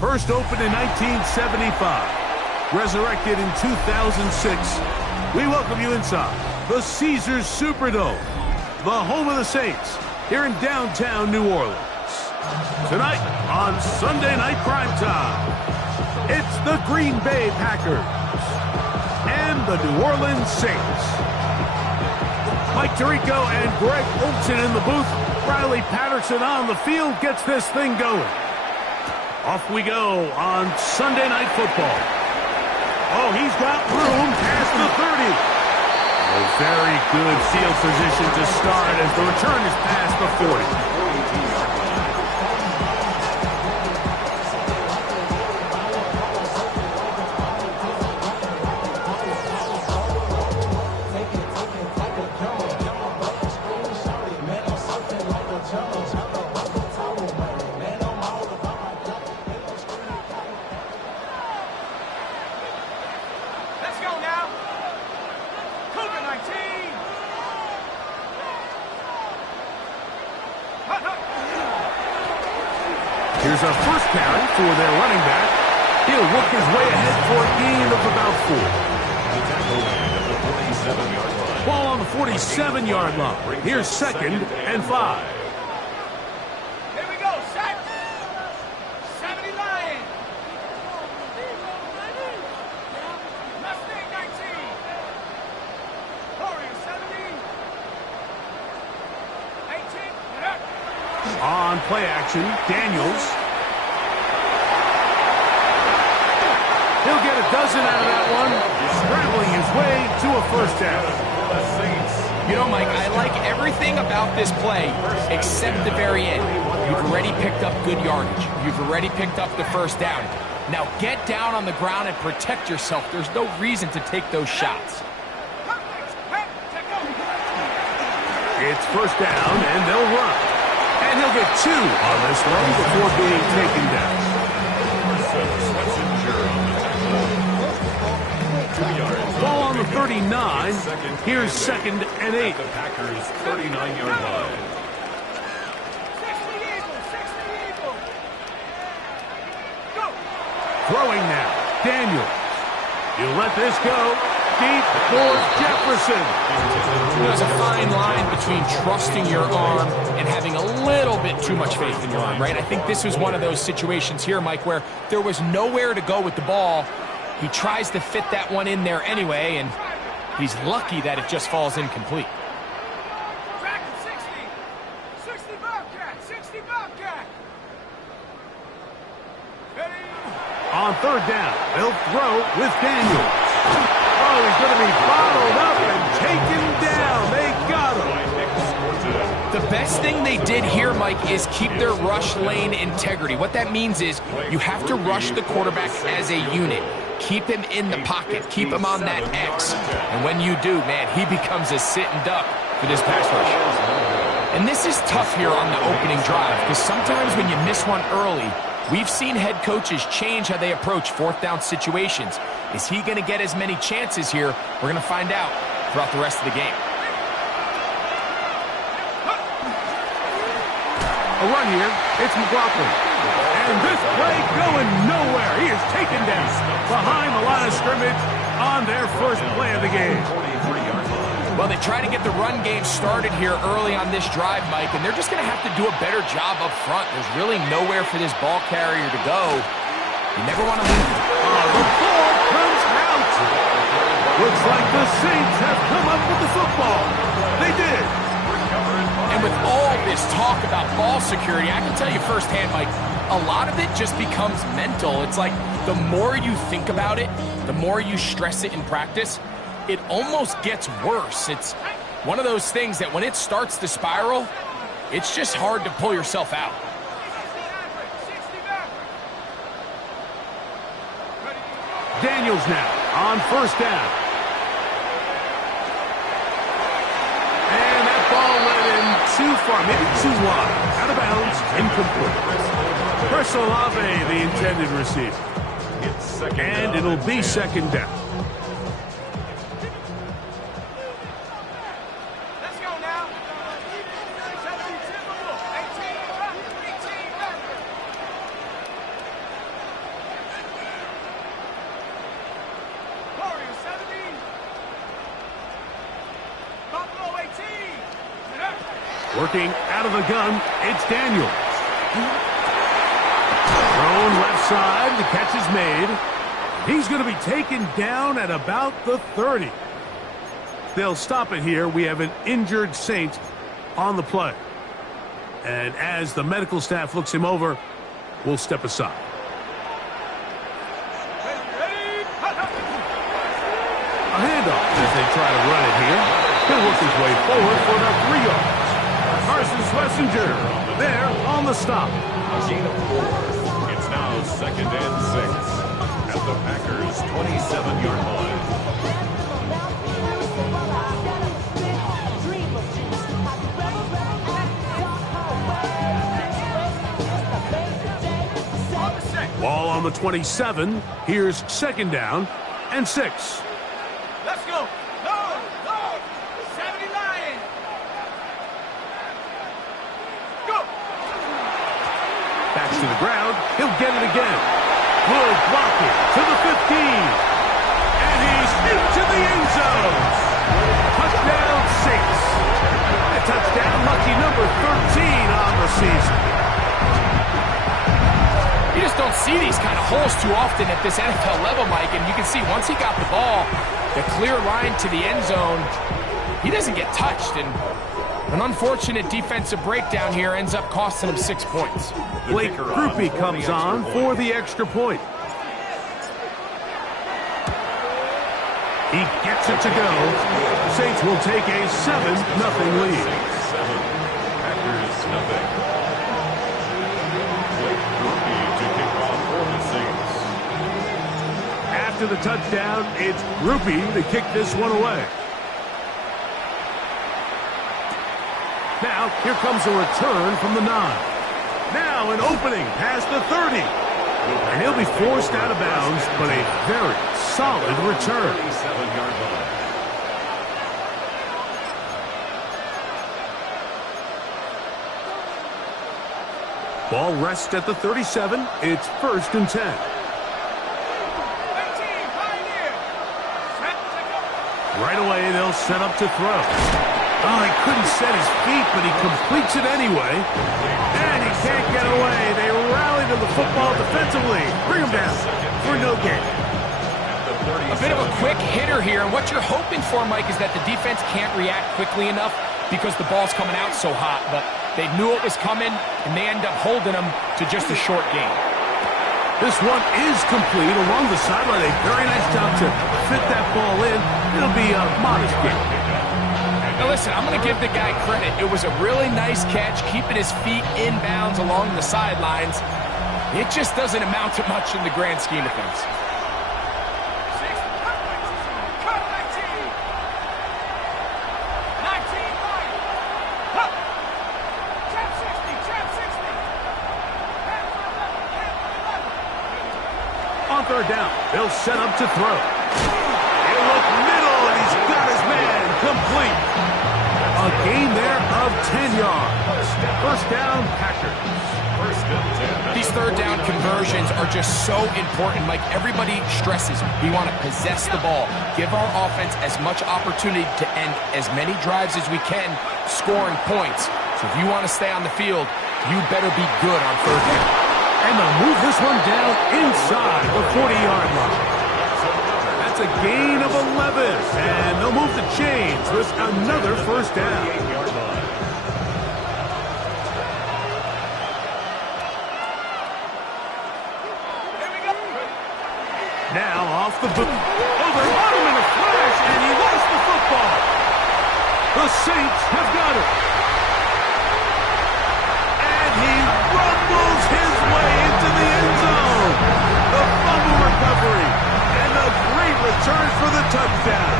First opened in 1975, resurrected in 2006. We welcome you inside the Caesars Superdome, the home of the Saints, here in downtown New Orleans. Tonight on Sunday Night Primetime, it's the Green Bay Packers and the New Orleans Saints. Mike Tirico and Greg Olson in the booth. Riley Patterson on the field gets this thing going. Off we go on Sunday Night Football. Oh, he's got room past the 30. A very good field position to start as the return is past the 40. Here's our first carry for their running back. He'll work his way ahead for a gain of about 4. Ball on the 47-yard line. Here's 2nd and 5. Here we go, set. 70 Lions. Mustang 19. Warrior 70. 18. On play action, Daniels. He'll get a dozen out of that one, scrambling his way to a first down. You know, Mike, I like everything about this play except the very end. You've already picked up good yardage. You've already picked up the first down. Now get down on the ground and protect yourself. There's no reason to take those shots. It's first down, and they'll run. And he'll get 2 on this one before being taken down. Ball on the 39. Here's 2nd and 8. The Packers' 39-yard line. 60 Eagle. Go. Throwing now, Daniels. He'll let this go. Deep for Jefferson. There's a fine line between trusting your arm and having a little bit too much faith in your arm, right? I think this was one of those situations here, Mike, where there was nowhere to go with the ball. He tries to fit that one in there anyway, and he's lucky that it just falls incomplete. Track 60. 60 Bobcat. 60 Bobcat. Ready. On third down, they'll throw with Daniels. Oh, he's going to be bottled up and taken down. They got him. The best thing they did here, Mike, is keep their rush lane integrity. What that means is you have to rush the quarterback as a unit. Keep him in the pocket. Keep him on that X. And when you do, man, he becomes a sitting duck for this pass rush. And this is tough here on the opening drive because sometimes when you miss one early, we've seen head coaches change how they approach fourth down situations. Is he going to get as many chances here? We're going to find out throughout the rest of the game. A run here. It's McLaughlin. And this play going nowhere. He is taken down behind the line of scrimmage on their first play of the game. Well, they try to get the run game started here early on this drive, Mike, and they're just going to have to do a better job up front. There's really nowhere for this ball carrier to go. You never want to lose it. The ball comes out. Looks like the Saints have come up with the football. They did. And with all this talk about ball security, I can tell you firsthand, Mike, a lot of it just becomes mental. It's like the more you think about it, the more you stress it in practice, it almost gets worse. It's one of those things that when it starts to spiral, it's just hard to pull yourself out. Daniels now on first down. And that ball led him too far, maybe too wide. Out of bounds, incomplete. Chris Olave, the intended receiver. And it'll be second down. Let's go now. 18. Working out of the gun, it's Daniels. Thrown left side, the catch is made. He's going to be taken down at about the 30. They'll stop it here. We have an injured Saint on the play. And as the medical staff looks him over, we'll step aside. A handoff as they try to run it here. He'll work his way forward for about 3 yards. Carson Schlesinger there on the stop. A gain of 4. It's now 2nd and 6 at the Packers' 27-yard line. Ball on the 27. Here's 2nd down and 6. Let's go. No, no. 79. Go. Back to the ground. He'll get it again. Good blocking to the 15. And he's into the end zone. Touchdown, Saints. A touchdown, lucky number 13 on the season. You just don't see these kind of holes too often at this NFL level, Mike. And you can see once he got the ball, the clear line to the end zone, he doesn't get touched. And an unfortunate defensive breakdown here ends up costing him 6 points. Blake Grupe comes on for the extra point. He gets it to go. Saints will take a 7-0 lead. 7, Packers nothing. Blake Grupe to kick off for the Saints. After the touchdown, it's Grupe to kick this one away. Now, here comes a return from the 9. Now an opening past the 30. And he'll be forced out of bounds, but a very solid return. 37-yard line. Ball rests at the 37. It's 1st and 10. 19, Pioneer. Set to go. Right away, they'll set up to throw. Oh, he couldn't set his feet, but he completes it anyway. And he can't get away. They rally to the football defensively. Bring him down for no gain. A bit of a quick hitter here, and what you're hoping for, Mike, is that the defense can't react quickly enough because the ball's coming out so hot. But they knew it was coming, and they end up holding them to just a short gain. This one is complete along the sideline. A very nice job to fit that ball in. It'll be a modest gain. Now listen, I'm going to give the guy credit. It was a really nice catch, keeping his feet in bounds along the sidelines. It just doesn't amount to much in the grand scheme of things. Cut 19. 19, Mike. Huh. Trap 60, trap 60. Hand for 11, hand for 11. On 3rd down, they'll set up to throw. He'll look middle, and he's got his man complete. A gain there of 10 yards. 1st down, Packers. 1st and 10. These 3rd down conversions are just so important. Like everybody stresses, we want to possess the ball, give our offense as much opportunity to end as many drives as we can, scoring points. So if you want to stay on the field, you better be good on 3rd down. And they'll move this one down inside the 40-yard line. That's a gain of 11. And they'll move the chains with another 1st down. 8-yard line. Here we go. Now off the boot. Oh, they're on him in a flash, and he lost the football. The Saints have got it. And he rumbles his way into the end zone. The fumble recovery and a great return for the touchdown.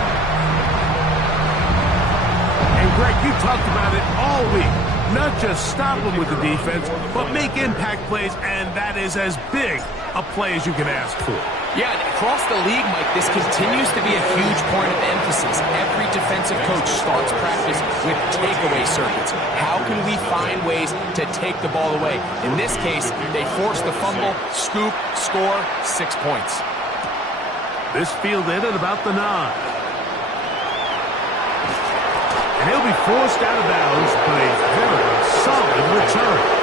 And Greg, you talked about it all week. Not just stop them with the defense, but make impact plays, and that is as big a play as you can ask for. Yeah, across the league, Mike, this continues to be a huge point of emphasis. Every defensive coach starts practice with takeaway circuits. How can we find ways to take the ball away? In this case, they forced the fumble, scoop, score, 6 points. This fielded at about the 9. And he'll be forced out of bounds, but a very solid return.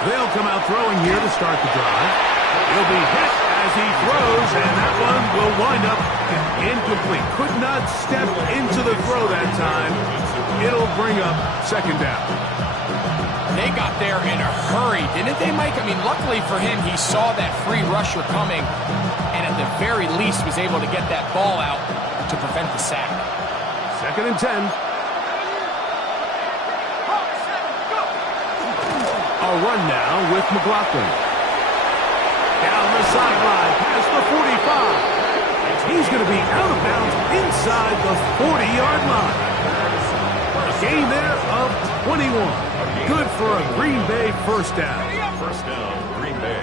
They'll come out throwing here to start the drive. He'll be hit as he throws, and that one will wind up incomplete. Could not step into the throw that time. It'll bring up second down. They got there in a hurry, didn't they, Mike? I mean, luckily for him, he saw that free rusher coming, and at the very least was able to get that ball out to prevent the sack. Second and 10. A run now with McLaughlin. Down the sideline, past the 45. He's going to be out of bounds inside the 40-yard line. Gain there of 21. Good for a Green Bay first down. First down, Green Bay.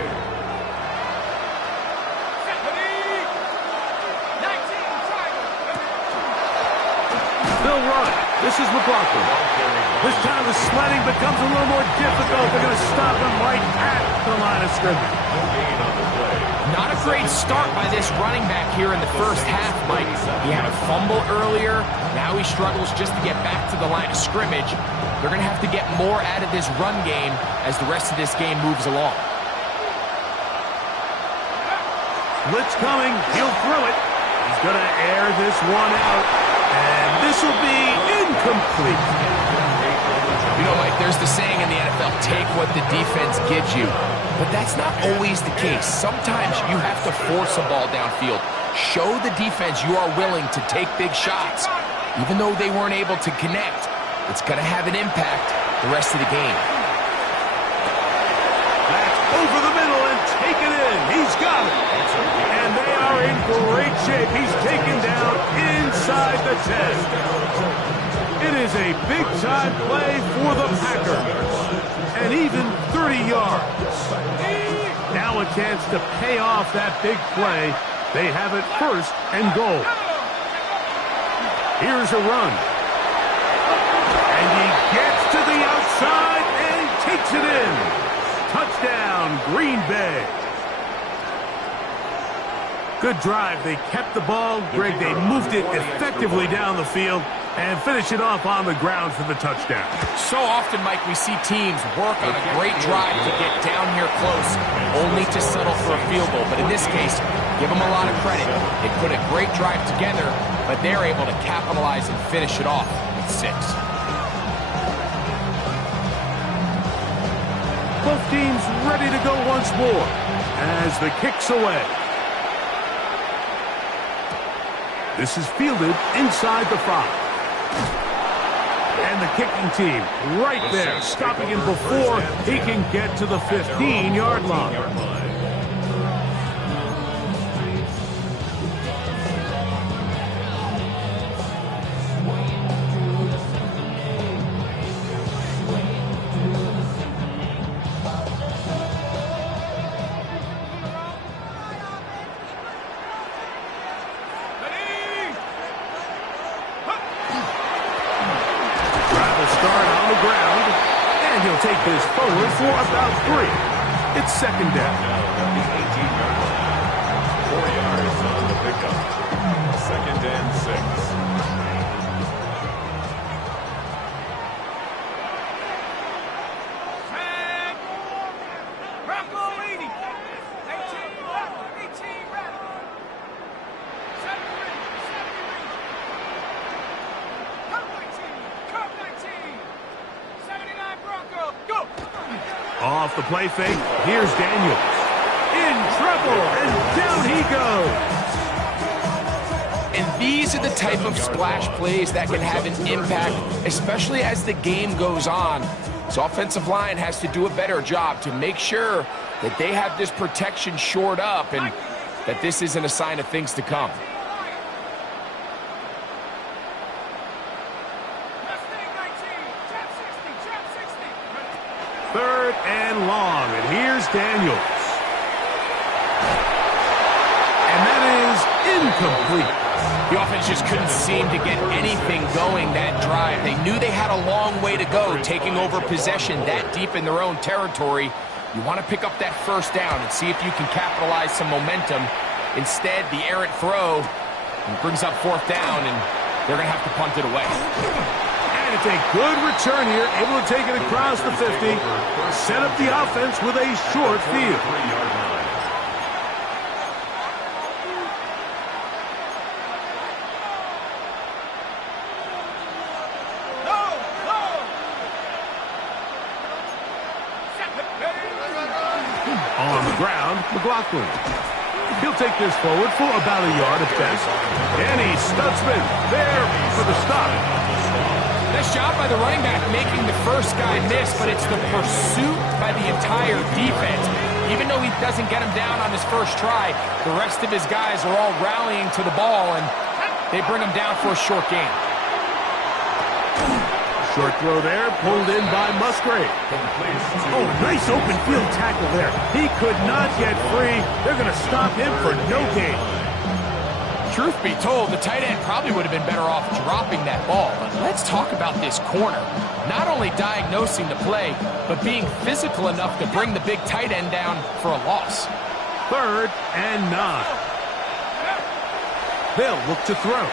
They'll run. This is McLaughlin. This time the sledding becomes a little more difficult. They're going to stop him right at the line of scrimmage. No gain on the play. Not a great start by this running back here in the first half, Mike. He had a fumble earlier. Now he struggles just to get back to the line of scrimmage. They're going to have to get more out of this run game as the rest of this game moves along. Blitz coming. He'll throw it. He's going to air this one out. And this will be incomplete. You know, Mike, there's the saying in the NFL, take what the defense gives you. But that's not always the case. Sometimes you have to force a ball downfield. Show the defense you are willing to take big shots. Even though they weren't able to connect, it's going to have an impact the rest of the game. That's over the middle and taken in. He's got it. And they are in great shape. He's taken down inside the 10. It is a big-time play for the Packers. And even 30 yards. Now a chance to pay off that big play. They have it first and goal. Here's a run. And he gets to the outside and takes it in. Touchdown, Green Bay. Good drive. They kept the ball. Greg, they moved it effectively down the field and finish it off on the ground for the touchdown. So often, Mike, we see teams work on a great drive to get down here close, only to settle for a field goal. But in this case, give them a lot of credit. They put a great drive together, but they're able to capitalize and finish it off with 6. Both teams ready to go once more as the kick's away. This is fielded inside the 5. And the kicking team right there, stopping him before he can get to the 15-yard line. Take this forward for about 3. It's second down. 18-yard line. 4 yards on the pickup. Second and 6. Off the play fake, here's Daniels. In trouble, and down he goes. And these are the type of splash plays that can have an impact, especially as the game goes on. So offensive line has to do a better job to make sure that they have this protection shored up and that this isn't a sign of things to come. Third and long, and here's Daniels. incomplete. The offense just couldn't seem to get anything going that drive. They knew they had a long way to go, taking over possession that deep in their own territory. You want to pick up that first down and see if you can capitalize some momentum. Instead, the errant throw brings up fourth down, and they're going to have to punt it away. And it's a good return here, able to take it across the 50, set up the offense with a short field. On the ground, McLaughlin. He'll take this forward for about a yard at best. And he's Stutzman there for the stop. Nice job by the running back making the first guy miss, but it's the pursuit by the entire defense. Even though he doesn't get him down on his first try, the rest of his guys are all rallying to the ball, and they bring him down for a short gain. Short throw there, pulled in by Musgrave. Oh, nice open field tackle there. He could not get free. They're going to stop him for no gain. Truth be told, the tight end probably would have been better off dropping that ball. But let's talk about this corner. Not only diagnosing the play, but being physical enough to bring the big tight end down for a loss. 3rd and 9. They'll look to throw.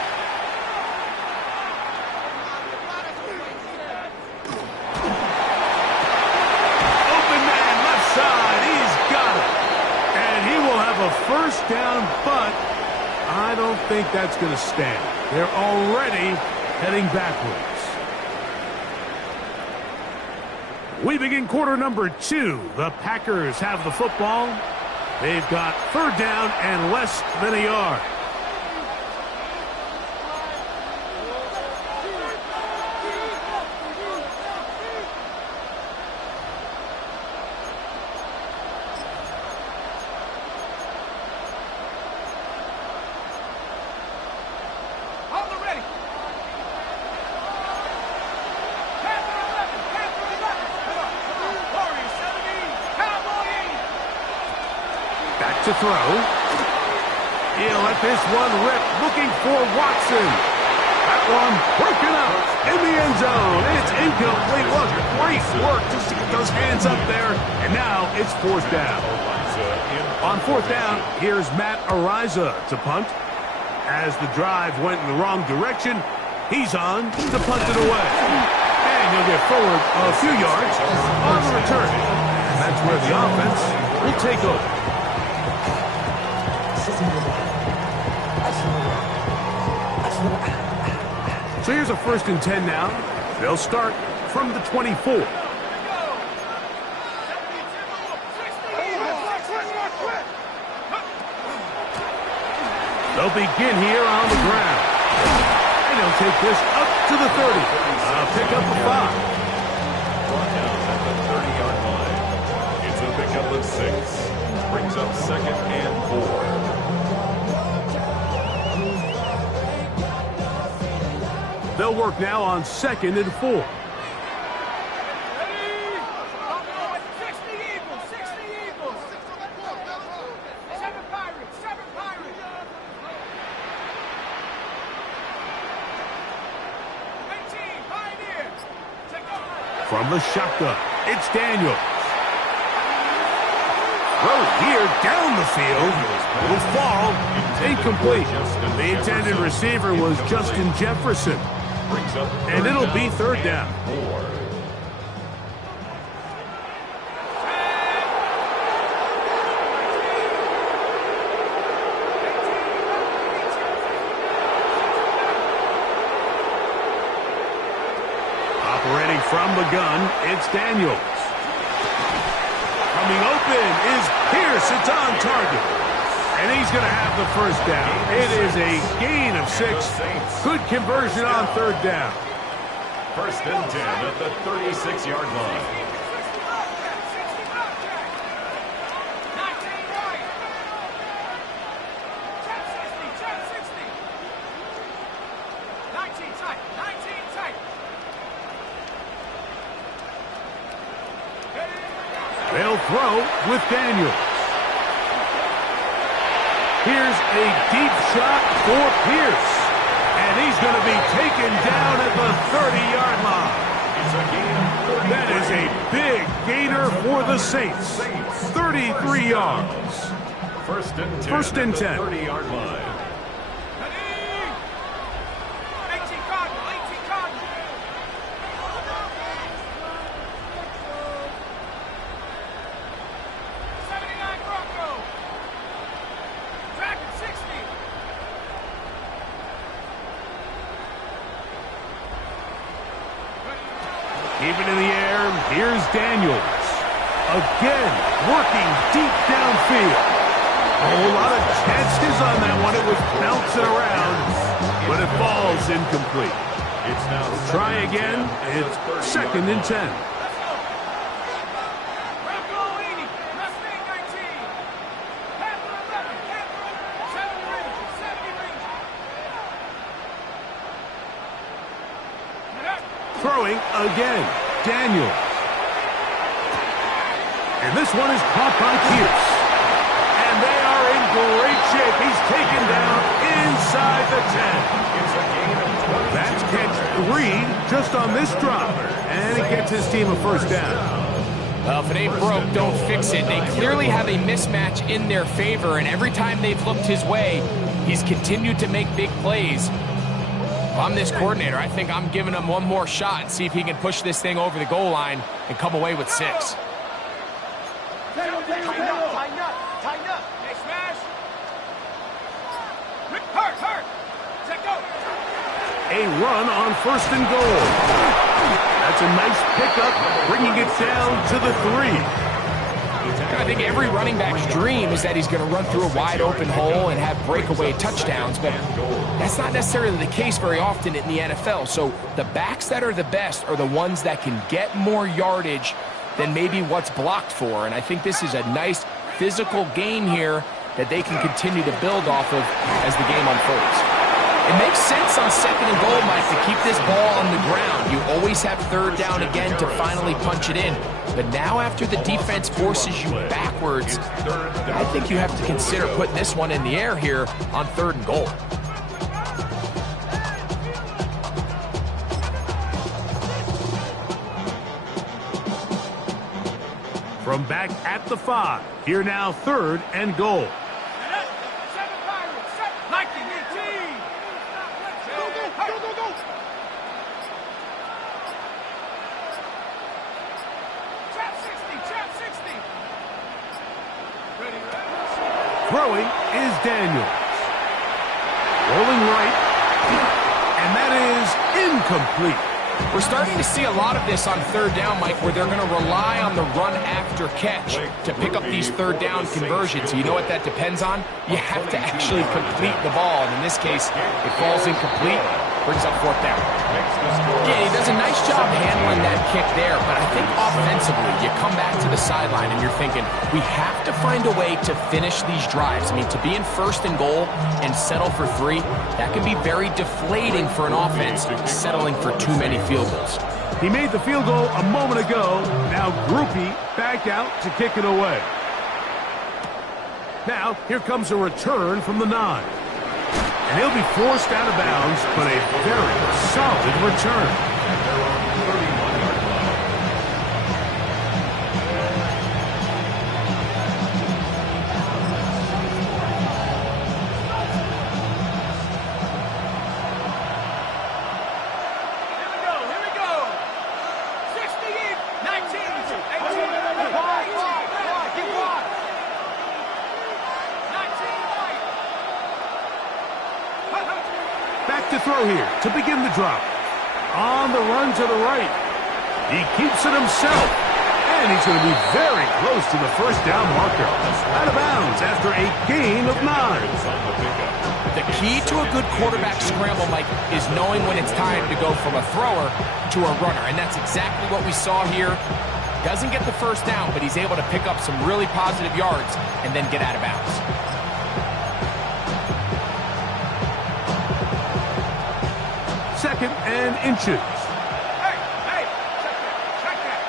A first down, but I don't think that's going to stand. They're already heading backwards. We begin quarter number 2. The Packers have the football. They've got 3rd down and less than a yard. To throw. He'll let this one rip, looking for Watson. That one broken up in the end zone. It's incomplete. Look, great work just to get those hands up there. And now it's 4th down. On 4th down, here's Matt Ariza to punt. As the drive went in the wrong direction, he's on to punt it away. And he'll get forward a few yards on the return. And that's where the offense will take over. So here's a 1st and 10 now. They'll start from the 24. They'll begin here on the ground. And they'll take this up to the 30. Pick up a 5. Brought down at the 30-yard line. It's a pickup of 6. Brings up 2nd and 4. They'll work now on 2nd and 4. From the shotgun, it's Daniels. Throw here down the field. Will fall. Incomplete. The intended receiver was Justin Jefferson. And it'll be 3rd down. Operating from the gun, it's Daniels. Coming open is Pierce. It's on target. And he's going to have the first down. It is a gain of 6. Good conversion on 3rd down. 1st and 10 at the 36-yard line. They'll throw with Daniels. Here's a deep shot for Pierce. And he's going to be taken down at the 30-yard line. That is a big gainer for the Saints. 33 yards. First and 10. 30-yard line. Keep it in the air. Here's Daniels. Again, working deep downfield. A whole lot of chances on that one. It was bouncing around, but it falls incomplete. It's now Try again. It's second and 10. Throwing again. Daniels. And this one is caught by Pierce. And they are in great shape. He's taken down inside the 10. That's catch 3 just on this drop. And it gets his team a first down. Well, if it ain't broke, don't fix it. They clearly have a mismatch in their favor, and every time they've looked his way, he's continued to make big plays. If I'm this coordinator, I think I'm giving him one more shot and see if he can push this thing over the goal line and come away with 6. Tighten up. Hey, smash. Hurt. Set go. A run on first and goal. That's a nice pickup, bringing it down to the 3. I think every running back's dream is that he's going to run through a wide open hole and have breakaway touchdowns, but that's not necessarily the case very often in the NFL. So the backs that are the best are the ones that can get more yardage than maybe what's blocked for. And I think this is a nice physical gain here that they can continue to build off of as the game unfolds. It makes sense on second and goal, Mike, to keep this ball on the ground. You always have third down again to finally punch it in. But now after the defense forces you backwards, I think you have to consider putting this one in the air here on third and goal. From back at the 5, here now third and goal. Throwing is Daniels. Rolling right. And that is incomplete. We're starting to see a lot of this on third down, Mike, where they're going to rely on the run after catch to pick up these third down conversions. You know what that depends on? You have to actually complete the ball. And in this case, it falls incomplete, brings up fourth down. Yeah, he does a nice job handling that kick there, but I think offensively, you come back to the sideline and you're thinking, we have to find a way to finish these drives. I mean, to be in first and goal and settle for 3, that can be very deflating for an offense settling for too many field goals. He made the field goal a moment ago. Now Groupie back out to kick it away. Now, here comes a return from the 9. And he'll be forced out of bounds, but a very solid return. To throw here to begin the drop. On the run to the right. He keeps it himself. And he's going to be very close to the first down marker. Out of bounds after a gain of 9. The key to a good quarterback scramble, Mike, is knowing when it's time to go from a thrower to a runner. And that's exactly what we saw here. Doesn't get the first down, but he's able to pick up some really positive yards and then get out of bounds. Second and inches. Hey, check that.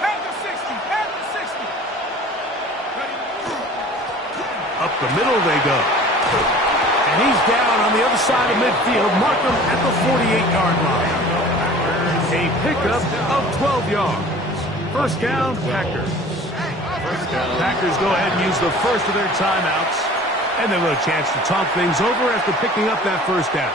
Head to 60, the middle they go. And he's down on the other side of midfield. Mark him at the 48-yard line. A pickup of 12 yards. First down, Packers. Packers go ahead and use the first of their timeouts. And they'll have a chance to talk things over after picking up that first down.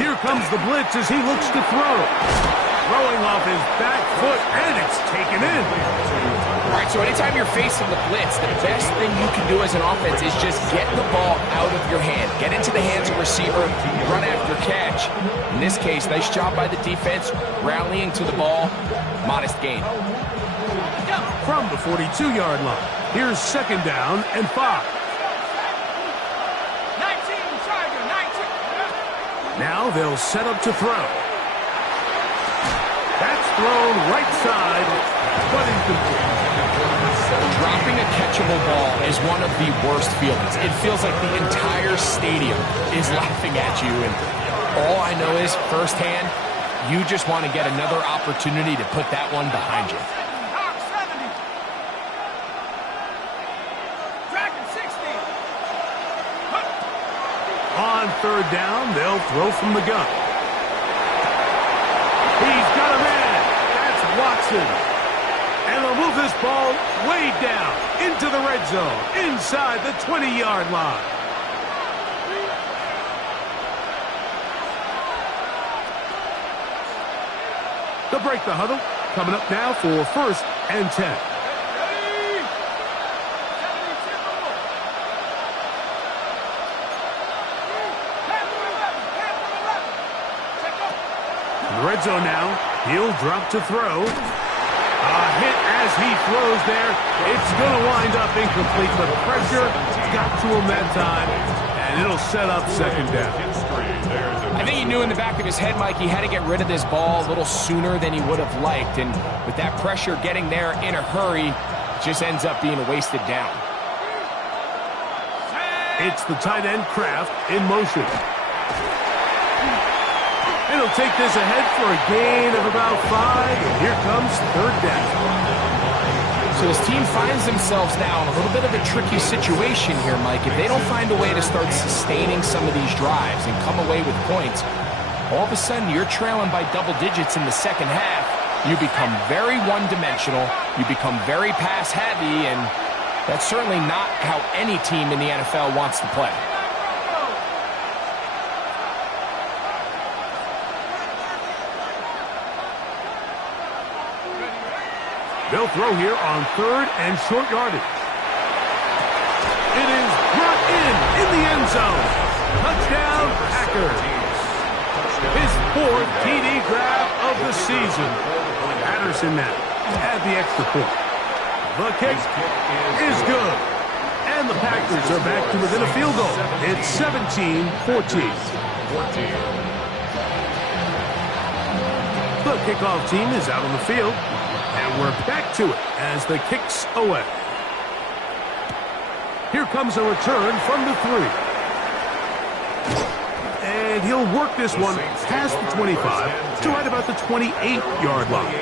Here comes the blitz as he looks to throw. Throwing off his back foot, and it's taken in. All right, so anytime you're facing the blitz, the best thing you can do as an offense is just get the ball out of your hand. Get into the hands of the receiver, run after catch. In this case, nice job by the defense, rallying to the ball. Modest gain. From the 42-yard line, here's second down and 5. Now they'll set up to throw. That's thrown right side, but incomplete. Dropping a catchable ball is one of the worst feelings. It feels like the entire stadium is laughing at you, and all I know is firsthand, you just want to get another opportunity to put that one behind you. On third down, they'll throw from the gun. He's got a man. That's Watson. And they'll move this ball way down into the red zone, inside the 20-yard line. They'll break the huddle. Coming up now for first and 10. The red zone now. He'll drop to throw. A hit as he throws there. It's going to wind up incomplete, but pressure got to him that time, and it'll set up second down. I think he knew in the back of his head, Mike, he had to get rid of this ball a little sooner than he would have liked, and with that pressure getting there in a hurry, it just ends up being a wasted down. It's the tight end Kraft in motion. And he'll take this ahead for a gain of about 5. And here comes third down. So his team finds themselves now in a little bit of a tricky situation here, Mike. If they don't find a way to start sustaining some of these drives and come away with points, all of a sudden you're trailing by double digits in the second half. You become very one-dimensional. You become very pass-heavy, and that's certainly not how any team in the NFL wants to play. They'll throw here on third and short yardage. It is brought in the end zone. Touchdown, Packers. His 4th TD grab of the season. Patterson now at the extra point. The kick is good. And the Packers are back to within a field goal. It's 17-14. The kickoff team is out on the field. And we're back to it as the kick's away. Here comes a return from the 3. And he'll work this one past the 25 to right about the 28-yard line.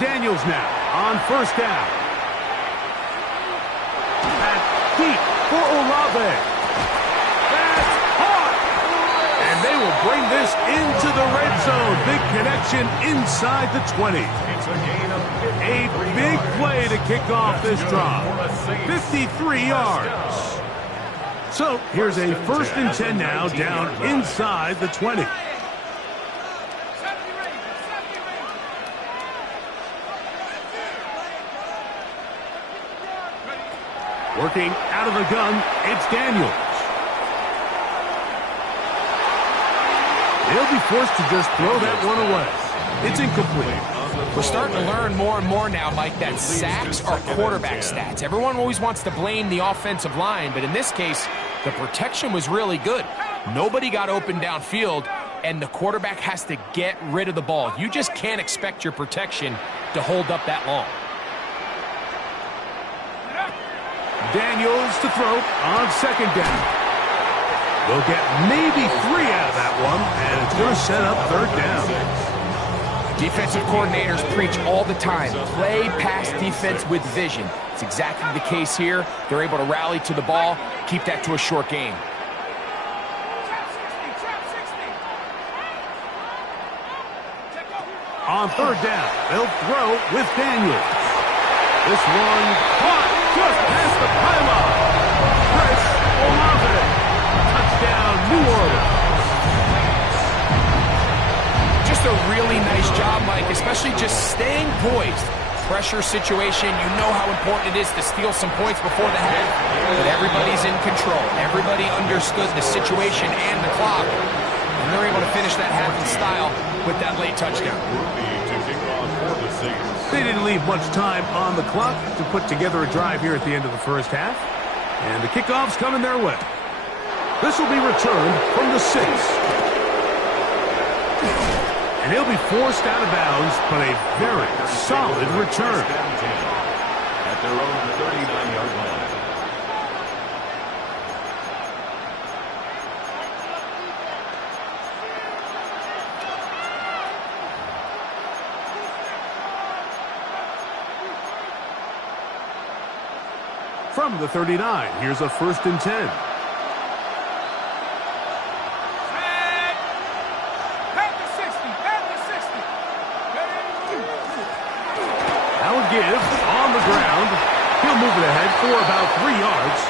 Daniels now on first down. Back deep for Olave. That's hot. And they will bring this into the red zone. Big connection inside the 20. A big play to kick off this drive. 53 yards. So here's a first and 10 now down inside the 20. Working out of the gun, it's Daniels. He'll be forced to just throw that one away. It's incomplete. We're starting to learn more and more now, Mike, that sacks are quarterback stats. Everyone always wants to blame the offensive line, but in this case, the protection was really good. Nobody got open downfield, and the quarterback has to get rid of the ball. You just can't expect your protection to hold up that long. Daniels to throw on second down. They'll get maybe 3 out of that one, and it's going to set up third down. Defensive coordinators preach all the time, play pass defense with vision. It's exactly the case here. They're able to rally to the ball, keep that to a short game. On third down, they'll throw with Daniels. This one caught just past the pylon. Chris Olave. Touchdown, New Orleans. Just a really nice job, Mike, especially just staying poised. Pressure situation, you know how important it is to steal some points before the half. But everybody's in control. Everybody understood the situation and the clock. And they're able to finish that half in style with that late touchdown. They didn't leave much time on the clock to put together a drive here at the end of the first half. And the kickoff's coming their way. This will be returned from the 6. And he'll be forced out of bounds, but a very solid return. At their own 39-yard line. From the 39, here's a 1st and 10. Give on the ground. He'll move it ahead for about 3 yards.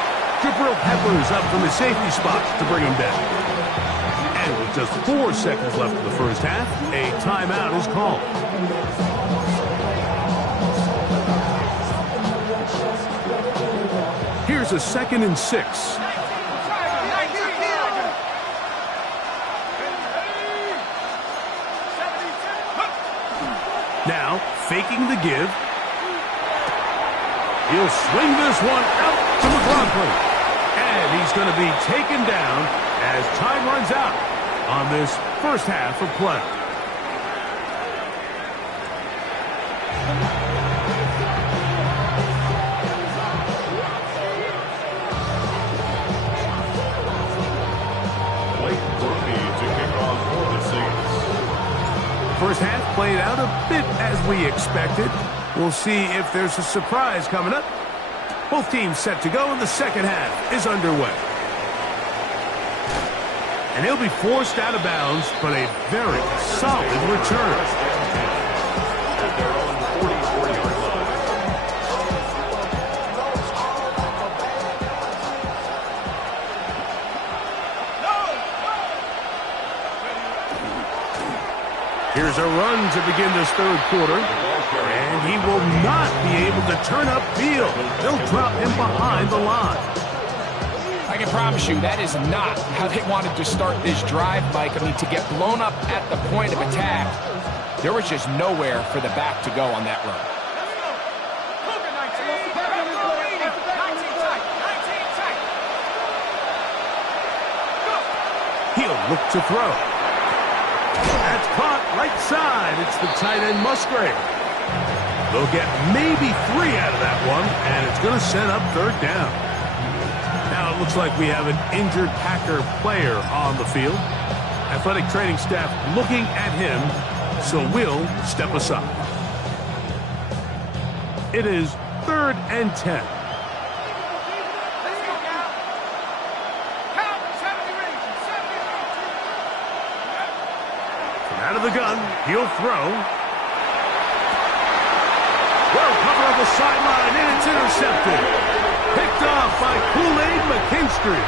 Jabril Peppers up from his safety spot to bring him down. And with just 4 seconds left in the first half, a timeout is called. Here's a 2nd and 6. Now, faking the give. He'll swing this one out to McLaughlin. And he's going to be taken down as time runs out on this first half of play. First half played out a bit as we expected. We'll see if there's a surprise coming up. Both teams set to go, and the second half is underway. And he'll be forced out of bounds, but a very solid return. At their own 44-yard line. Here's a run to begin this third quarter. And he will not be able to turn upfield. They'll drop him behind the line. I can promise you that is not how they wanted to start this drive, Mike. I mean, to get blown up at the point of attack, there was just nowhere for the back to go on that run. He'll look to throw. That's caught right side. It's the tight end Musgrave. They'll get maybe 3 out of that one, and it's going to set up third down. Now it looks like we have an injured Packer player on the field. Athletic training staff looking at him, so we'll step aside. It is 3rd and 10. Out of the gun, he'll throw. Well covered on the sideline, and it's intercepted. Picked off by Kool-Aid McKinstry.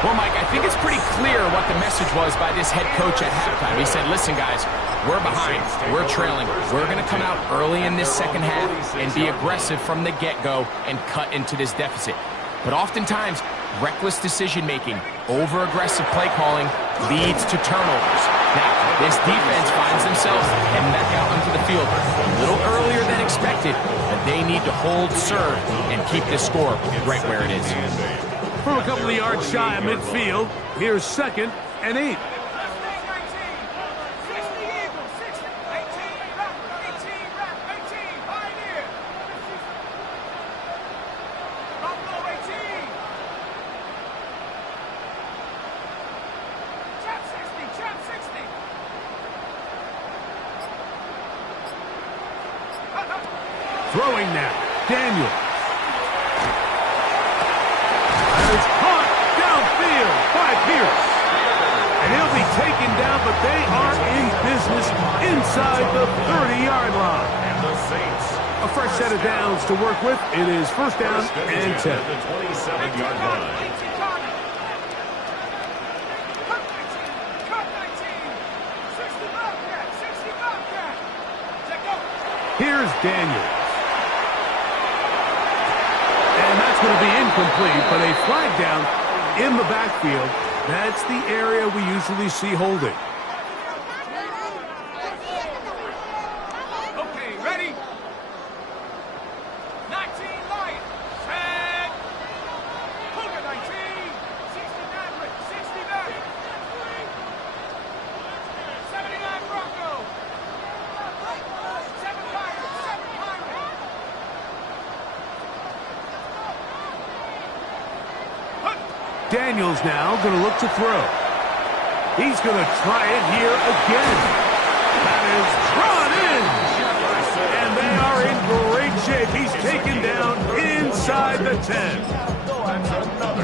Well, Mike, I think it's pretty clear what the message was by this head coach at halftime. He said, listen, guys, we're behind. We're trailing. We're going to come out early in this second half and be aggressive from the get-go and cut into this deficit. But oftentimes, reckless decision-making, over-aggressive play calling leads to turnovers. Now, this defense finds themselves heading back out onto the field a little earlier than expected, but they need to hold serve and keep this score right where it is. From a couple of yards shy of midfield, here's 2nd and 8. Throwing now, Daniel. And it's caught downfield by Pierce. And he'll be taken down, but they are in business inside the 30-yard line. And the Saints. A fresh set of downs to work with. It is 1st down and 10. The 27-yard line. Here's Daniel. And that's going to be incomplete, but a flag down in the backfield. That's the area we usually see holding. Okay, ready? 19 Lions. Set. Cougar 19. 69 Rick. 69. 79 Bronco. 7 Pirates. 7 Pirates. Daniels now going to look to throw. He's going to try it here again. That is drawn in. And they are in great shape. He's taken down inside the 10.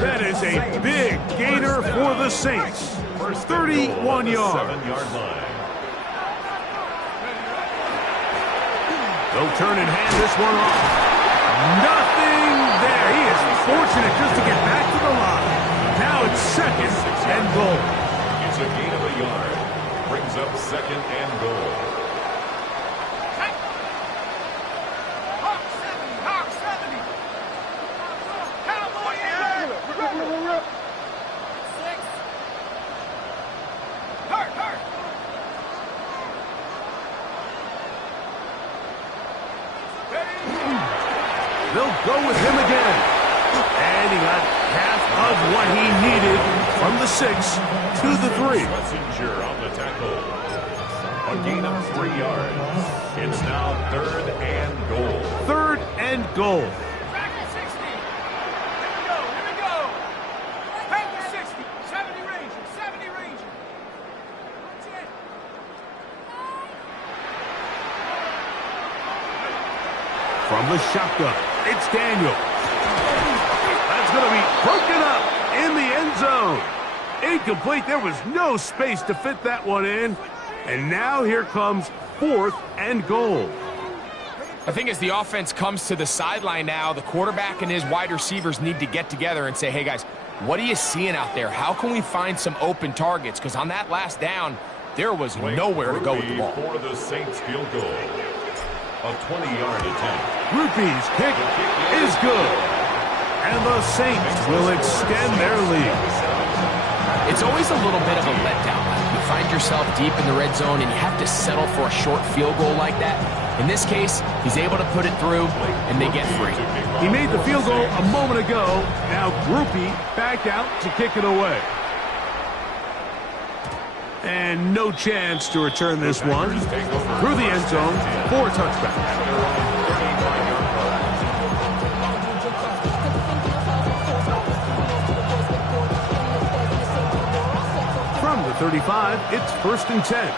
That is a big gainer for the Saints. 31 yards. 7-yard line. They'll turn and hand this one off. Nothing there. He is fortunate just to get back to the line. Now it's 2nd and goal. It's a gain of a yard. Brings up 2nd and goal. Hawk 70. Hawk 70. Cowboy and 6. Hurt. They'll go with him again. And he got half of what he needed from the 6 to the 3. Messenger on the tackle. A gain of 3 yards. It's now 3rd and goal. 3rd and goal. Back to 60. Here we go. Back to 60. 70 Rangers. 70 Rangers. That's it. From the shotgun, it's Daniel. That's going to be broken up in the end zone. Incomplete. There was no space to fit that one in. And now here comes 4th and goal. I think as the offense comes to the sideline now, the quarterback and his wide receivers need to get together and say, hey, guys, what are you seeing out there? How can we find some open targets? Because on that last down, there was nowhere to go with the ball. For the Saints field goal. A 20-yard attempt. Rupee's kick is good. And the Saints will extend their lead. It's always a little bit of a letdown. You find yourself deep in the red zone and you have to settle for a short field goal like that. In this case, he's able to put it through and they get free. He made the field goal a moment ago. Now Groupie back out to kick it away. And no chance to return this one. Through the end zone for a touchback. From the 35, it's 1st and 10.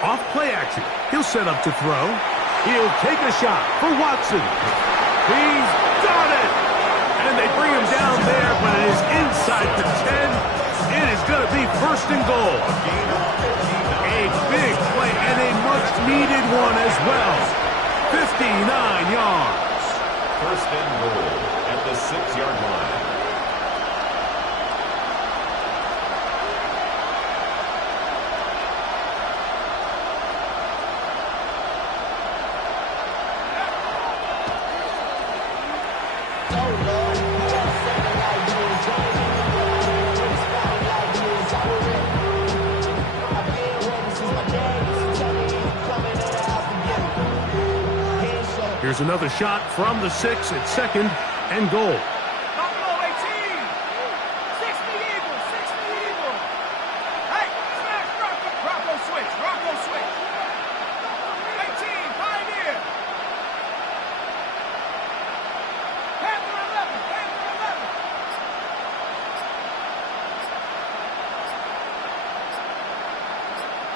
Off play action. He'll set up to throw. He'll take a shot for Watson. He's got it! And they bring him down there, but it is inside the 10. It is going to be 1st and goal. A big play and a much-needed one as well. 59 yards. 1st and goal at the 6-yard line. Here's another shot from the 6 at second and goal. Buffalo 18. 60 Eagles. 60 Eagles. Hey, smash Rocco switch. Rocco switch. 18, Pioneer. Panther 11. Panther 11.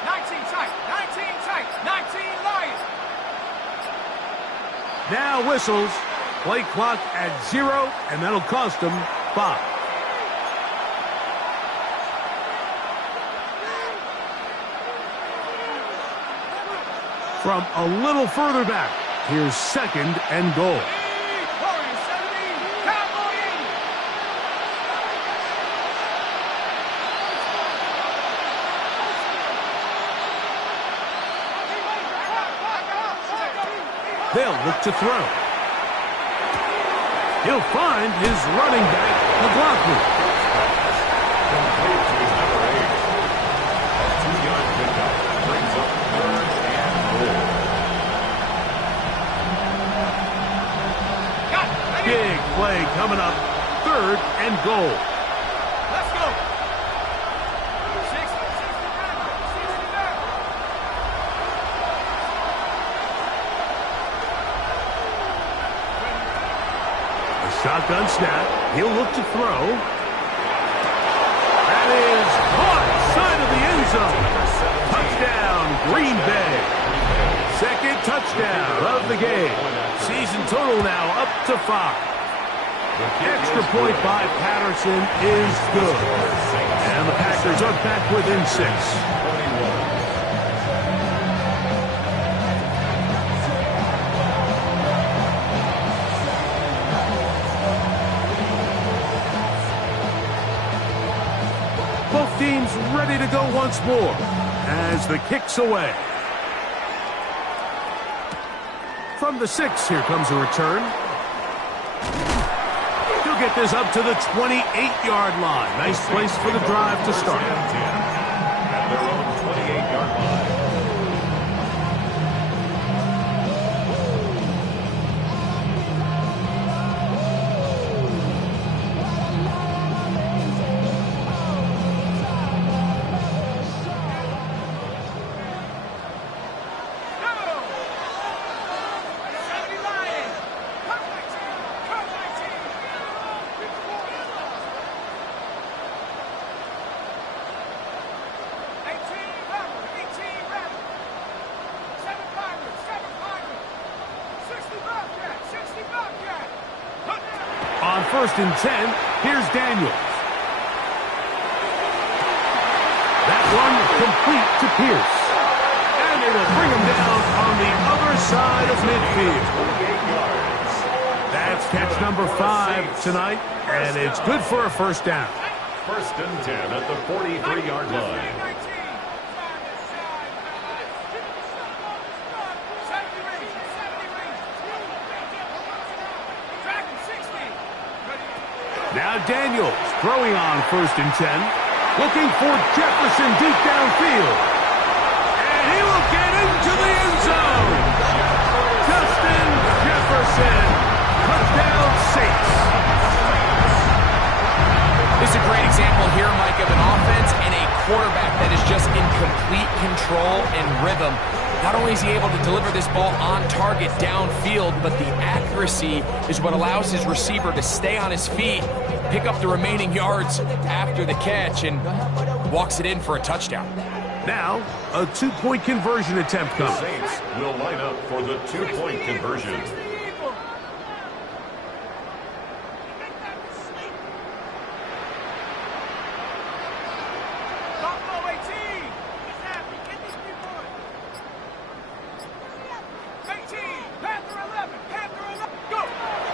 19 tight. 19 tight. 19 Lions. Now whistles. Play clock at 0, and that'll cost them 5. From a little further back, here's second and goal. They'll look to throw. He'll find his running back, McLaughlin. Complete to number 8. A 2-yard pickup brings up third and goal. Big play coming up. Third and goal. Let's go. 60 back. Shotgun snap. He'll look to throw. That is caught side of the end zone. Touchdown, Green Bay. Second touchdown of the game. Season total now up to 5. Extra point by Patterson is good. And the Packers are back within 6. Both teams ready to go once more as the kick's away. From the 6, here comes a return. He'll get this up to the 28-yard line. Nice place for the drive to start. At their own 28-yard line. On 1st and 10, here's Daniels. That one complete to Pierce. And it'll bring him down on the other side of midfield. 28 yards. That's catch number 5 tonight, and it's good for a first down. 1st and 10 at the 43-yard line. Now Daniels throwing on 1st and 10. Looking for Jefferson deep downfield. And he will get into the end zone. Justin Jefferson. Touchdown Saints. This is a great example here, Mike, of an offense and a quarterback that is just in complete control and rhythm. Not only is he able to deliver this ball on target downfield, but the accuracy is what allows his receiver to stay on his feet, pick up the remaining yards after the catch, and walks it in for a touchdown. Now, a 2-point conversion attempt The comes. Saints will line up for the 2-point conversion.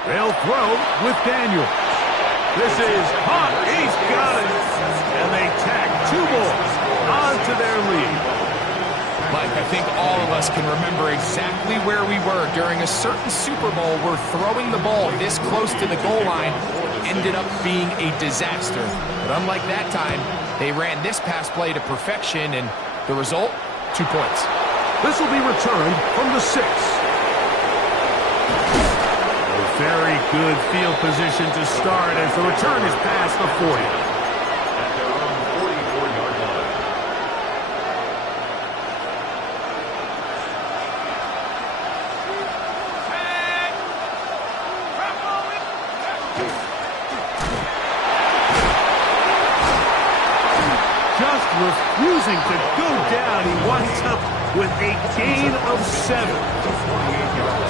They'll throw with Daniels. This is hot. He's got it. And they tack 2 more onto their lead. Mike, I think all of us can remember exactly where we were during a certain Super Bowl where throwing the ball this close to the goal line ended up being a disaster. But unlike that time, they ran this pass play to perfection, and the result, 2 points. This will be returned from the 6. Very good field position to start as the return is past the 40. At their own 44-yard line. Just refusing to go down. He winds up with a gain of 7.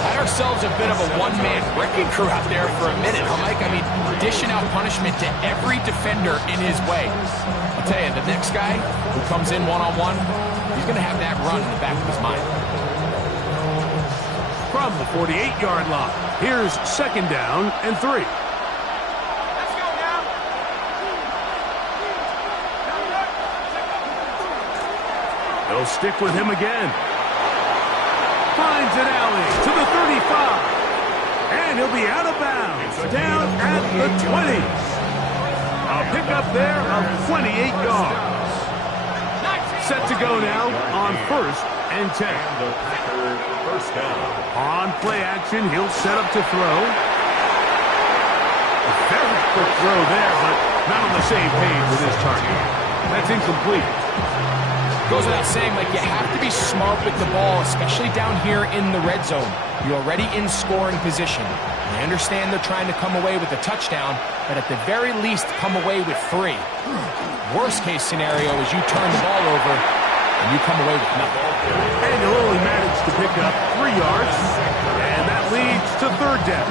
Had ourselves a bit of a one-man wrecking crew out there for a minute, huh, Mike? I mean, dishing out punishment to every defender in his way. I'll tell you, the next guy who comes in one-on-one, he's going to have that run in the back of his mind. From the 48-yard line, here's 2nd down and 3. They'll stick with him again. Finds an alley to the 35. And he'll be out of bounds. Down at the 20. A pickup there of 28 yards. Set to go now on 1st and 10. The Packers first down. On play action, he'll set up to throw. A very quick throw there, but not on the same page with his target. That's incomplete. Goes without saying, like, you have to be smart with the ball, especially down here in the red zone. You're already in scoring position. I understand they're trying to come away with a touchdown, but at the very least, come away with 3. Worst case scenario is you turn the ball over and you come away with nothing. And he'll only manage to pick up 3 yards, and that leads to 3rd down.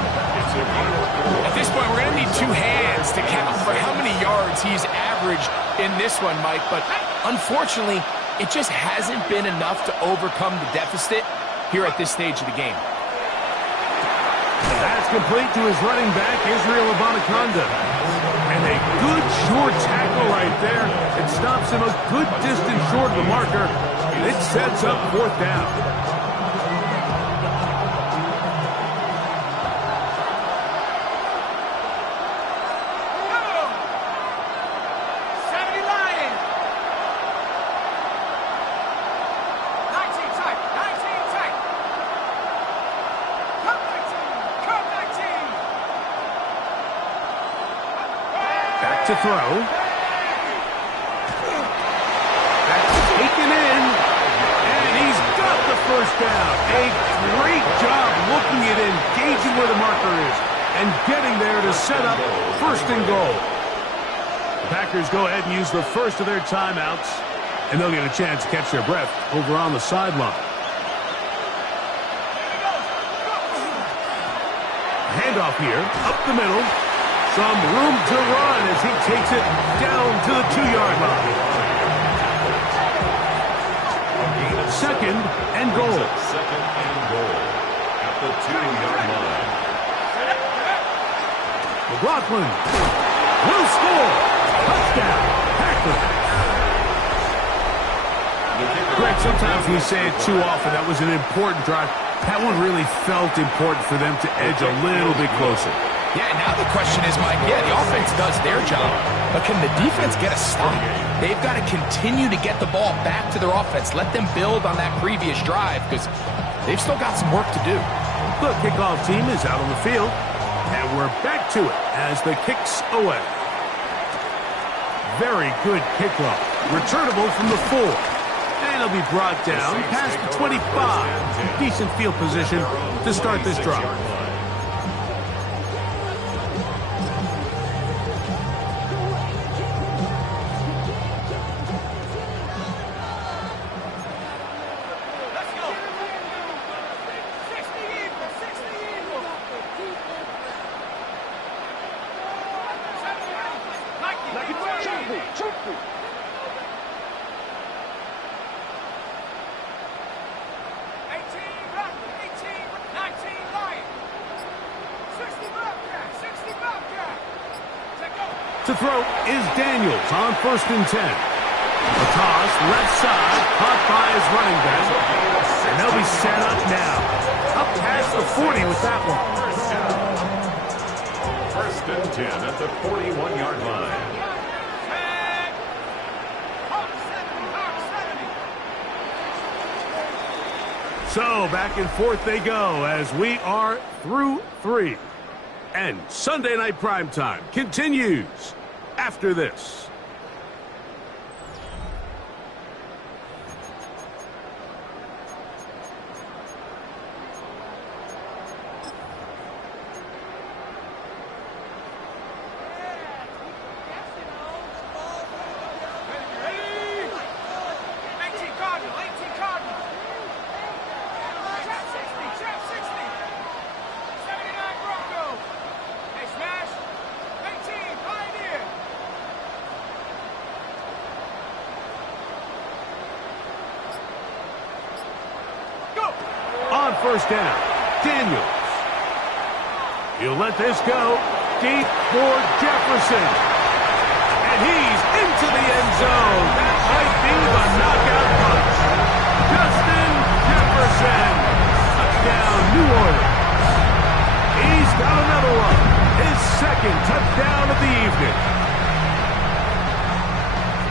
At this point, we're going to need 2 hands to count for how many yards he's averaged in this one, Mike, but unfortunately, it just hasn't been enough to overcome the deficit here at this stage of the game. That's complete to his running back, Israel Abanikanda. And a good short tackle right there. It stops him a good distance short of the marker. And it sets up 4th down. To throw. That's taken in. And he's got the 1st down. A great job looking at engaging where the marker is and getting there to set up 1st and goal. The Packers go ahead and use the first of their timeouts, and they'll get a chance to catch their breath over on the sideline. Handoff here, up the middle. Some room to run as he takes it down to the 2-yard line. 2nd and goal. 2nd and goal at the 2-yard line. McLaughlin will score. Touchdown, Packers. Greg, sometimes we say it too often. That was an important drive. That one really felt important for them to edge a little bit closer. Yeah, now the question is, Mike, yeah, the offense does their job, but can the defense get a stop? They've got to continue to get the ball back to their offense. Let them build on that previous drive because they've still got some work to do. The kickoff team is out on the field, and we're back to it as the kick's away. Very good kickoff. Returnable from the 4. And it'll be brought down past the 25. Decent field position to start this drive. To throw is Daniels on 1st and 10. A toss, left side, caught by his running back. And they'll be set up now. Up past the 40 with that one. 1st and 10 at the 41-yard line. So back and forth they go as we are through 3. And Sunday Night Primetime continues after this. On first down, Daniels. He'll let this go deep for Jefferson. And he's into the end zone. That might be the knockout punch. Justin Jefferson. Touchdown, New Orleans. He's got another one. His second touchdown of the evening.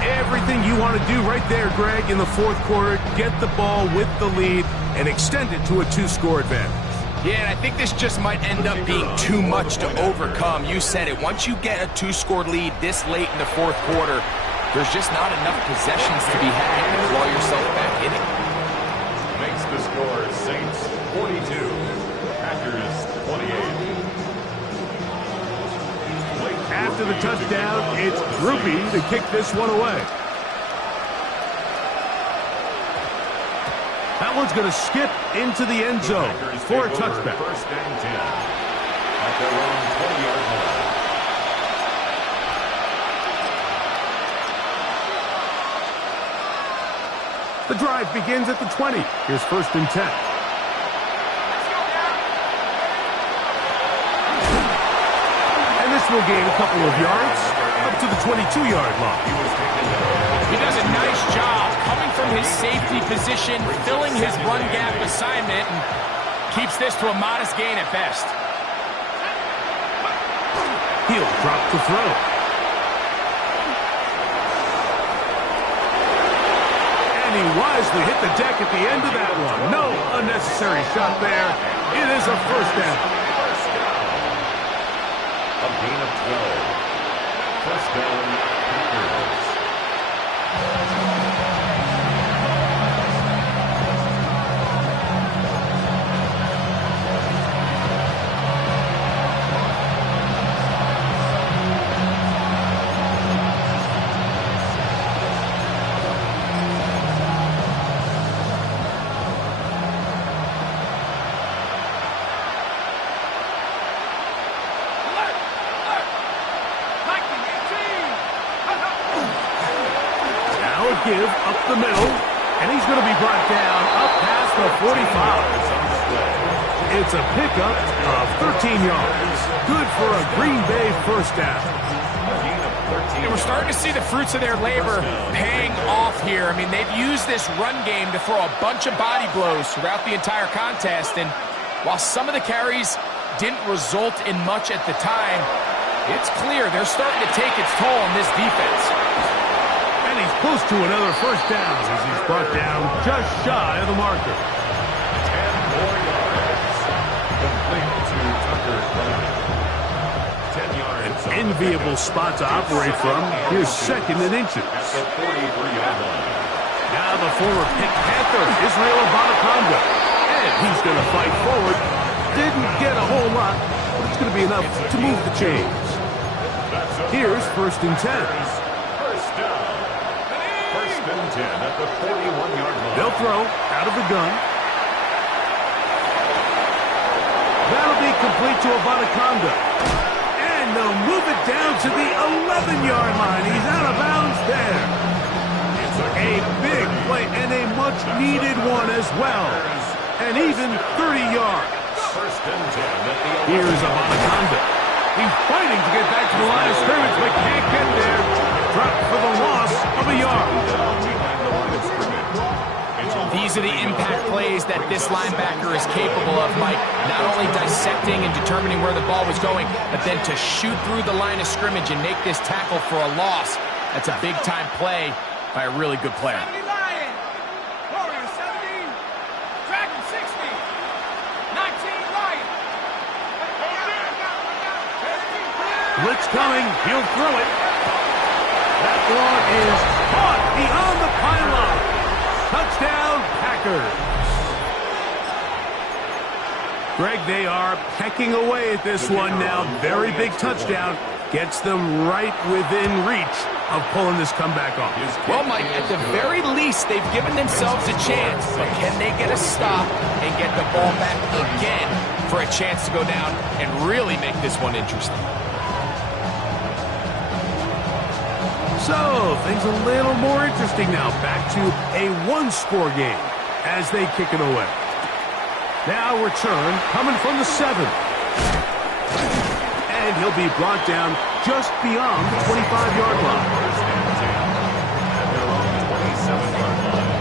Everything you want to do right there, Greg, in the fourth quarter. Get the ball with the lead and extend it to a 2-score advantage. Yeah, and I think this just might end up being too much to overcome. You said it. Once you get a 2-score lead this late in the fourth quarter, there's just not enough possessions to be had to claw yourself back in it. Makes the score Saints 42, Packers 28. After the touchdown, it's Groupie to kick this one away. That one's going to skip into the end zone for a touchback. First and 10 at their own 20-yard line. The drive begins at the 20. Here's first and 10. And this will gain a couple of yards up to the 22-yard line. He does a nice job coming from his safety position, filling his run gap assignment, and keeps this to a modest gain at best. He'll drop to throw. And he wisely hit the deck at the end of that one. No unnecessary shot there. It is a first down. A gain of 12. First down, Packers. Give up the middle, and he's going to be brought down up past the 45. It's a pickup of 13 yards. Good for a Green Bay first down. And we're starting to see the fruits of their labor paying off here. I mean, they've used this run game to throw a bunch of body blows throughout the entire contest, and while some of the carries didn't result in much at the time, it's clear they're starting to take its toll on this defense. And he's close to another first down as he's brought down just shy of the marker. 10 more yards. Complete to Tucker. 10 yards. An enviable spot to operate from. Here's second and inches. At the 43-yard line. Now the former Pick Panther, Israel Abanikanda. And he's going to fight forward. Didn't get a whole lot, but it's going to be enough to move the chains. Here's first and 10. First down. First and 10 at the 41-yard line. They'll throw out of the gun. That'll be complete to Abanikanda. And they'll move it down to the 11-yard line. He's out of bounds there. It's a big play and a much-needed one as well. And even 30 yards. First and 10 at the 11. Here's Abanikanda. He's fighting to get back to the line of scrimmage, but can't get there. Dropped for the loss of a yard. These are the impact plays that this linebacker is capable of, Mike. Not only dissecting and determining where the ball was going, but then to shoot through the line of scrimmage and make this tackle for a loss. That's a big-time play by a really good player. Blitz coming. He'll throw it. That ball is caught beyond the pylon. Touchdown, Packers. Greg, they are pecking away at this one now. Very big touchdown. Gets them right within reach of pulling this comeback off. Well, Mike, at the very least, they've given themselves a chance. But can they get a stop and get the ball back again for a chance to go down and really make this one interesting? So, things a little more interesting now. Back to a one-score game as they kick it away. Now return coming from the 7. And he'll be brought down just beyond the 25-yard line. At their own 27-yard line.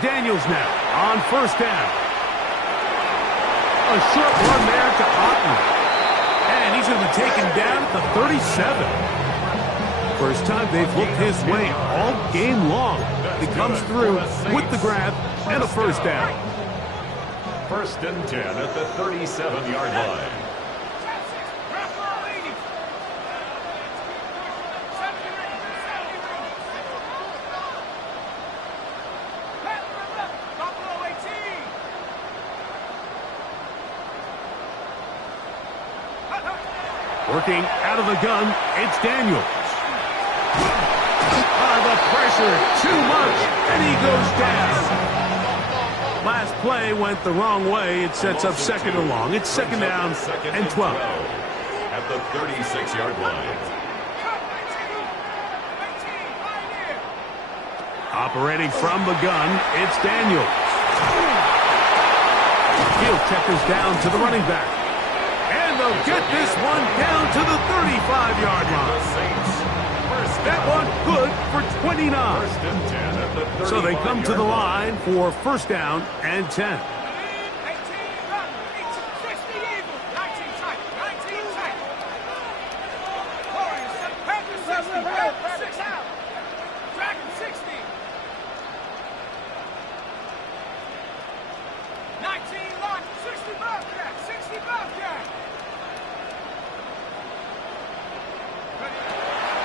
Daniels now on first down. A short run there to Otten. And he's going to be taken down at the 37. First time they've looked his way all game long. He comes through with the grab and a first down. First and 10 at the 37-yard line. Working out of the gun, it's Daniels. The pressure, too much, and he goes down. Last play went the wrong way. It sets up second and long. It's second down and 12. At the 36-yard line. Operating from the gun, it's Daniels. Field checkers down to the running back. And they'll get this one down to the 35-yard line. That one good for 29. So they come to the line for first down and 10.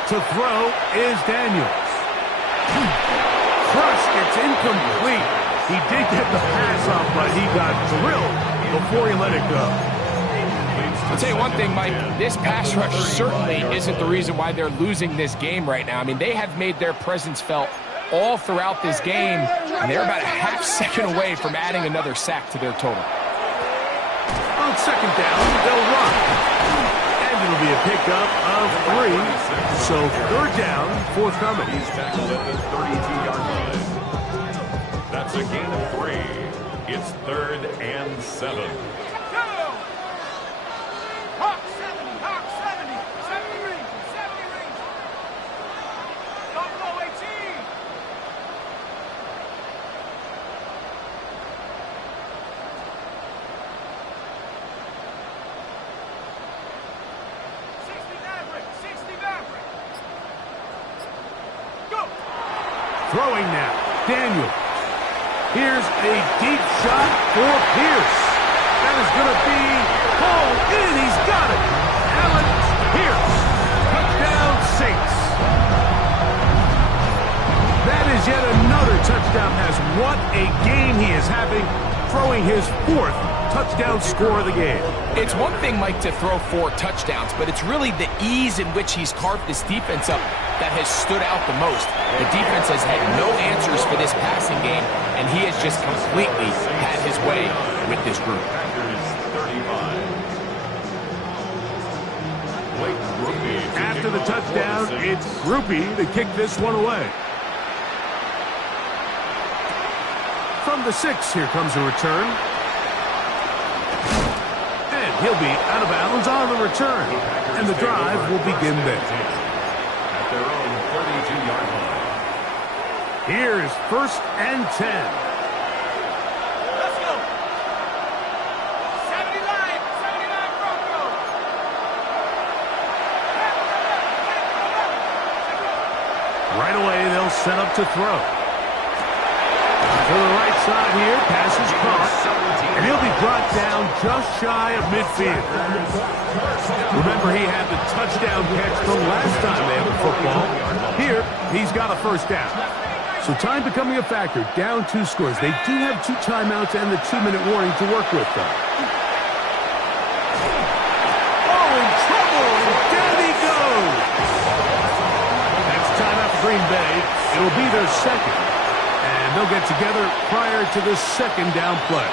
To throw is Daniels. Crushed, it's incomplete. He did get the pass off, but he got drilled before he let it go. I'll tell you one thing, Mike, this pass rush certainly isn't the reason why they're losing this game right now. I mean, they have made their presence felt all throughout this game, and they're about a half second away from adding another sack to their total. On second down, they'll run. It'll be a pickup of 3, so third down, forthcoming. He's tackled at the 32-yard line. That's a gain of 3. It's third and 7. Hawk 70, Hawk 70, 70 rings, 70 rings. Buffalo 18. Throwing now, Daniels. Here's a deep shot for Pierce. That is going to be hauled in. He's got it. Alex Pierce. Touchdown, Saints. That is yet another touchdown pass. What a game he is having, throwing his 4th touchdown score of the game. It's one thing, Mike, to throw 4 touchdowns, but it's really the ease in which he's carved this defense up that has stood out the most. The defense has had no answers for this passing game, and he has just completely had his way with this group. After the touchdown, it's Groupie to kick this one away. From the 6, here comes a return. And he'll be out of bounds on the return. And the drive will begin there. At their own 32-yard line. Here is 1st and 10. Let's go. 79 Broncos. Right away, they'll set up to throw. To the right side here, pass is caught, and he'll be brought down just shy of midfield. Remember, he had the touchdown catch the last time they had the football. Here, he's got a 1st down. So time becoming a factor, down 2 scores. They do have 2 timeouts and the 2-minute warning to work with, though. Oh, in trouble, and down he goes. Next timeout for Green Bay, it'll be their 2nd. And they'll get together prior to the 2nd down play.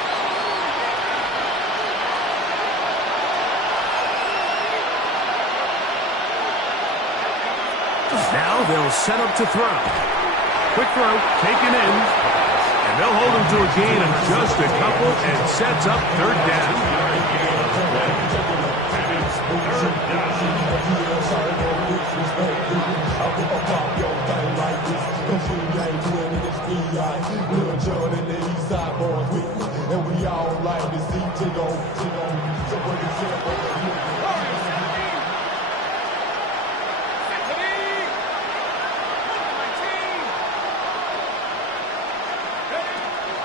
Now they'll set up to throw. Quick throw, taken in. And they'll hold him to a gain of just a couple and sets up 3rd down.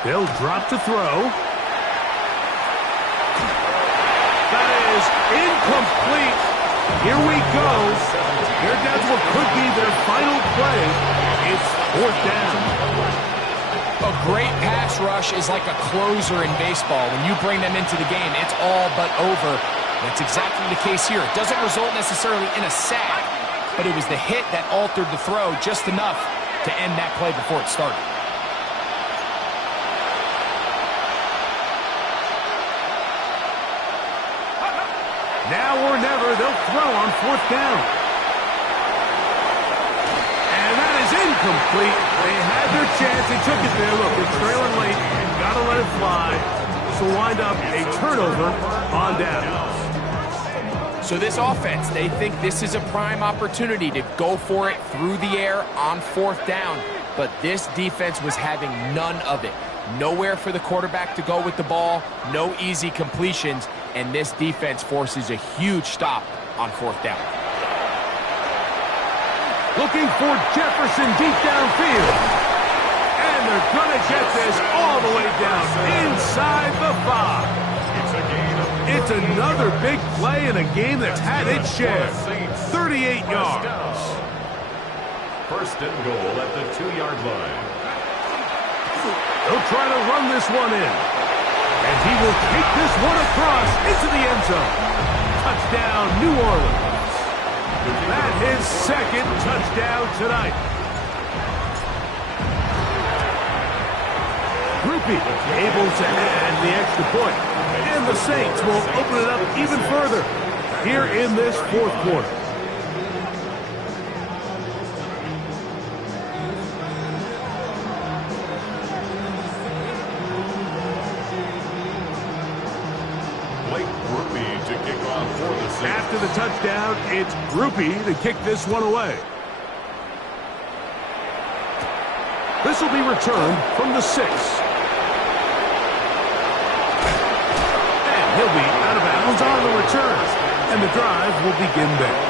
They'll drop to throw. That is incomplete. Here we go. They're down to what could be their final play. It's 4th down. A great pass rush is like a closer in baseball. When you bring them into the game, it's all but over. That's exactly the case here. It doesn't result necessarily in a sack, but it was the hit that altered the throw just enough to end that play before it started. Now or never, they'll throw on 4th down. And that is incomplete. They had their chance. They took it there. Look, they're trailing late. Got to let it fly. This will wind up a turnover on down. So this offense, they think this is a prime opportunity to go for it through the air on 4th down. But this defense was having none of it. Nowhere for the quarterback to go with the ball. No easy completions. And this defense forces a huge stop on 4th down. Looking for Jefferson deep downfield. And they're going to get this all the way down inside the 5. It's another big play in a game that's had its share. 38 yards. 1st and goal at the 2-yard line. They'll try to run this one in. And he will take this one across into the end zone. Touchdown, New Orleans. That his 2nd touchdown tonight. Groupie able to add the extra point. And the Saints will open it up even further here in this 4th quarter. After the touchdown, it's Groupie to kick this one away. This will be returned from the 6. And he'll be out of bounds on the return. And the drive will begin there.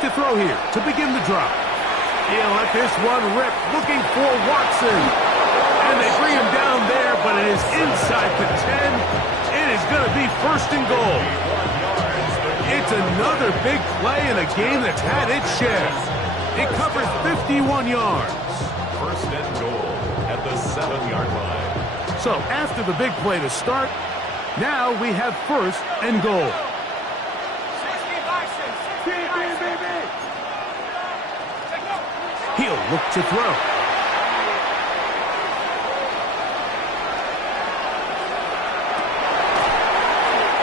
To throw here to begin the drop. He'll let this one rip, looking for Watson. And they bring him down there, but it is inside the 10. It is going to be 1st and goal. It's another big play in a game that's had its share. It covers 51 yards. 1st and goal at the 7-yard line. So after the big play to start, now we have 1st and goal. He'll look to throw.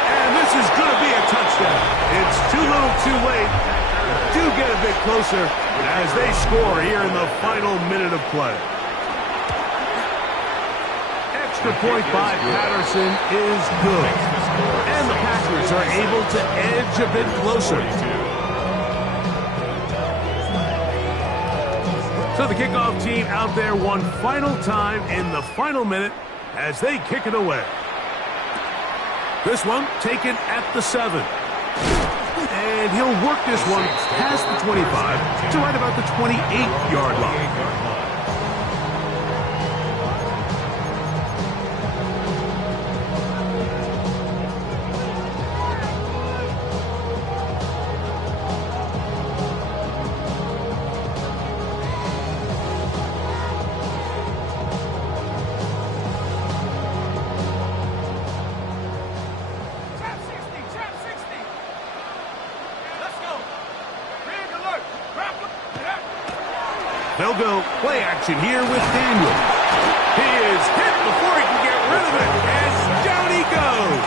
And this is going to be a touchdown. It's too little too late. Do get a bit closer as they score here in the final minute of play. Extra point by Patterson is good. And the Packers are able to edge a bit closer. So the kickoff team out there one final time in the final minute as they kick it away. This one taken at the 7. And he'll work this one past the 25 to right about the 28-yard line. They'll go play action here with Daniel. He is hit before he can get rid of it, and down he goes.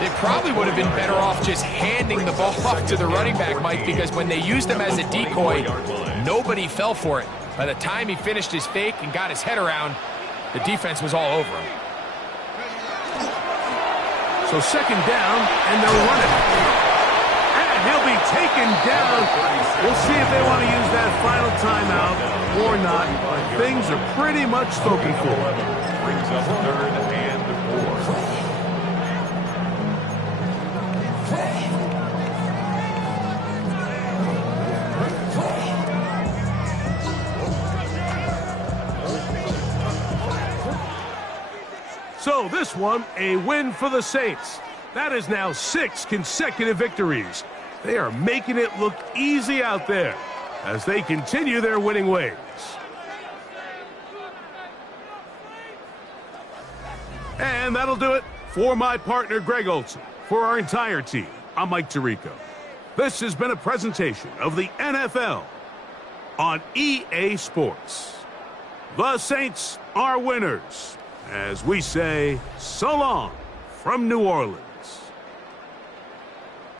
They probably would have been better off just handing the ball off to the running back, Mike, because when they used him as a decoy, nobody fell for it. By the time he finished his fake and got his head around, the defense was all over him. So second down, and they'll run it. He'll be taken down. We'll see if they want to use that final timeout or not. Things are pretty much spoken for. Brings up 3rd and 4. So this one, a win for the Saints. That is now 6 consecutive victories. They are making it look easy out there as they continue their winning ways. And that'll do it for my partner, Greg Olson. For our entire team, I'm Mike Tirico. This has been a presentation of the NFL on EA Sports. The Saints are winners, as we say so long from New Orleans.